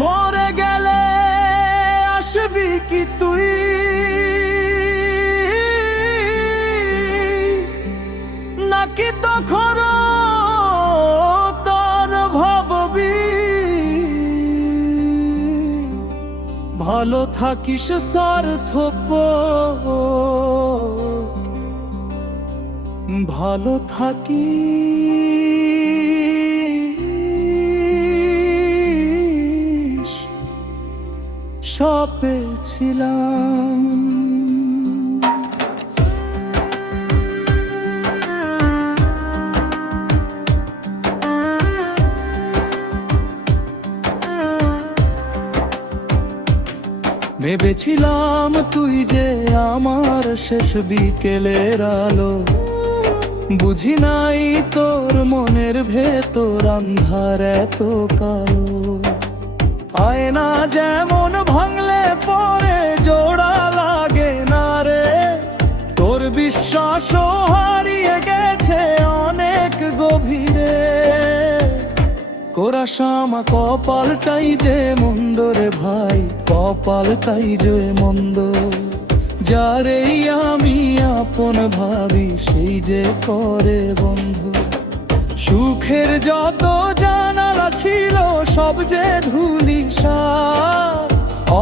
মরে গেলে আসবি কি তুই, নাকি তখন তোর ভাববি ভালো থাকিস স্বার্থপর, ভালো থাকিস সব পেয়েছিলাম। ভেবেছিলাম তুই যে আমার শেষ বিকেলের আলো, বুঝি নাই তোর মনের ভেতর আন্ধার এত কালো। আয়না যেমন ভাঙলে পরে জোড়া লাগে না রে, তোর বিশ্বাসও হারিয়ে গেছে অনেক গভীরে। কোরাশামা কপালটাই যে মন্দ রে ভাই, কপালটাই যে মন্দ। যারেই আমি আপন ভাবি সেই যে করে বন্ধু। সুখের যত জানালা ছিল সব যে ধূলিসাৎ,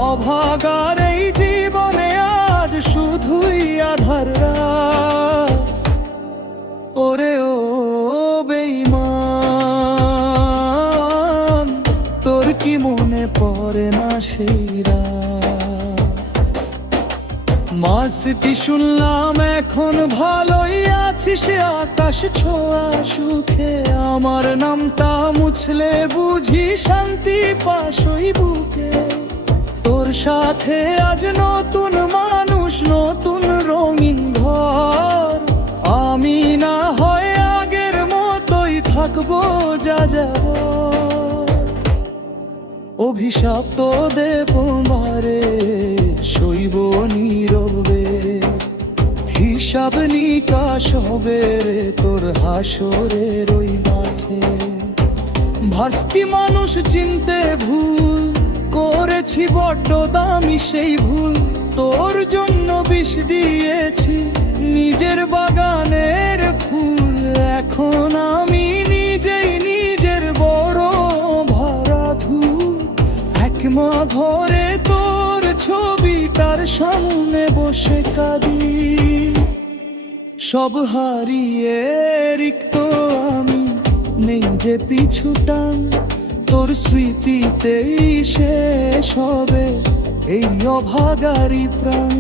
অভাগার এই জীবনে আজ শুধুই আধার রাত। ওরে ও বেঈমান, তোর কি মনে পড়ে না সেই রাত? মাসটি শুনলাম এখন ভালোই আছিস আকাশ ছোঁয়া সুখে, আমার নামটা মুছলে বুঝি শান্তি পাস ওই বুকে। তোর সাথে আজ নতুন মানুষ, নতুন রঙিন ঘর, আমি না হয় আগের মতোই থাকবো যা যাব। অভিশাপ তো দেব মারে, সইব নীরবে, হিসাব নিকাশ হবে রে তোর হাসরের ওই মাঠে। ভাস্তি মানুষ চিনতে ভুল করেছি বড্ড দামি সেই ভুল, তোর জন্য বিষ দিয়েছি নিজের বাগানের ফুল। এখন আমি নিজেই নিজের বড় ভাড়াধু, এক মা ধরে তোর ছবিটার সামনে বসে কাঁদি। সব হারিয়ে রিক্ত আমি, নেই যে পিছু টান, তোর স্মৃতিতেই শেষ হবে এই অভাগারি প্রাণ।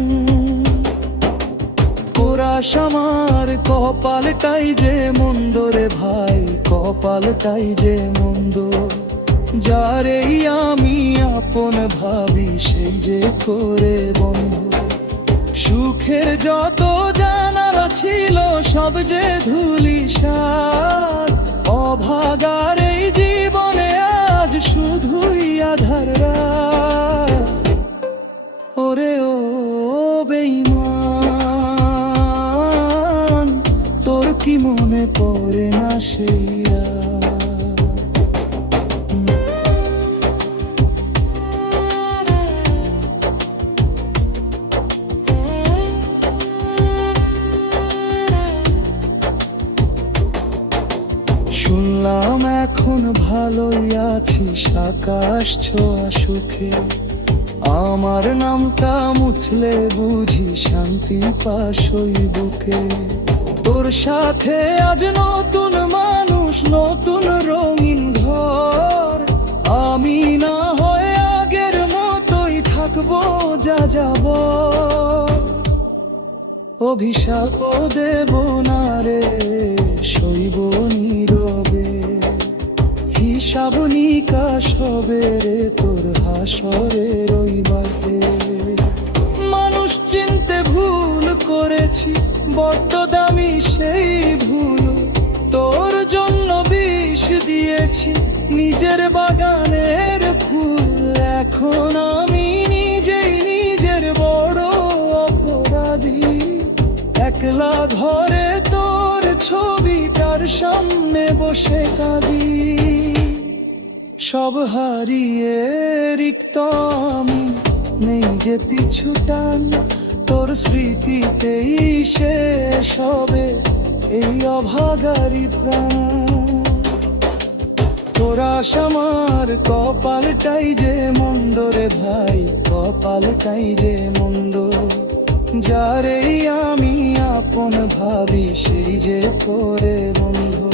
কোরাশামার কপালটাই যে মন্দ রে ভাই, কপালটাই যে মন্দ। যারেই আমি আপন ভাবি সেই যে করে বন্ধু। সুখের যত জানালা ছিল সব যে ধূলিসাৎ, অভাগার এই জীবনে আজ শুধুই আধার রাত। ওরে ও বেঈমান, তোর কি মনে পড়ে না সেই রাত? শুনলাম এখন ভালোই আছিস আকাশ ছোঁয়া সুখে, আমার নামটা মুছলে বুঝি শান্তি পাস ওই বুকে। তোর সাথে আজ নতুন মানুষ, নতুন রঙিন ঘর, আমি না হয় আগের মতোই থাকবো যা যাব। অভিশাপ দেব না রে, সইব নীরবে, হিসাব নিকাশ হবে রে তোর হাসরের ওই মাঠে। মানুষ চিনতে ভুল করেছি বড্ড দামি সেই ভুল, তোর জন্য বিষ দিয়েছি নিজের বাগানের ফুল। এখন আমি নিজেই নিজের বড় অপরাধী, একলা ঘরে তোর ছবিটার সামনে বসে কাঁদি। সব হারিয়ে রিক্ত আমি, নেই যে পিছু টান, তোর স্মৃতিতেই শেষ হবে এই অভাগারি প্রাণ। তোর আশা আমার কপালটাই যে মন্দ রে ভাই, কপালটাই যে মন্দ। যারেই আমি আপন ভাবি সেই যে করে বন্ধু।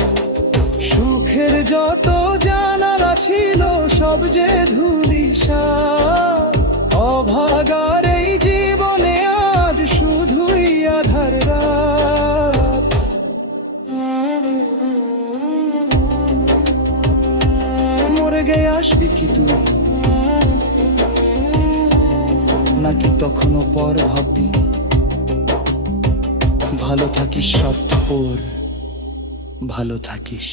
সুখের যত জানালা ছিল সব যে ধূলিসাৎ, অভাগার এই জীবনে আজ শুধুই আধার রাত। মরে গে আসবি কি তুই, নাকি তখনও পর ভাববি? ভালো থাকিস স্বার্থপর, ভালো থাকিস।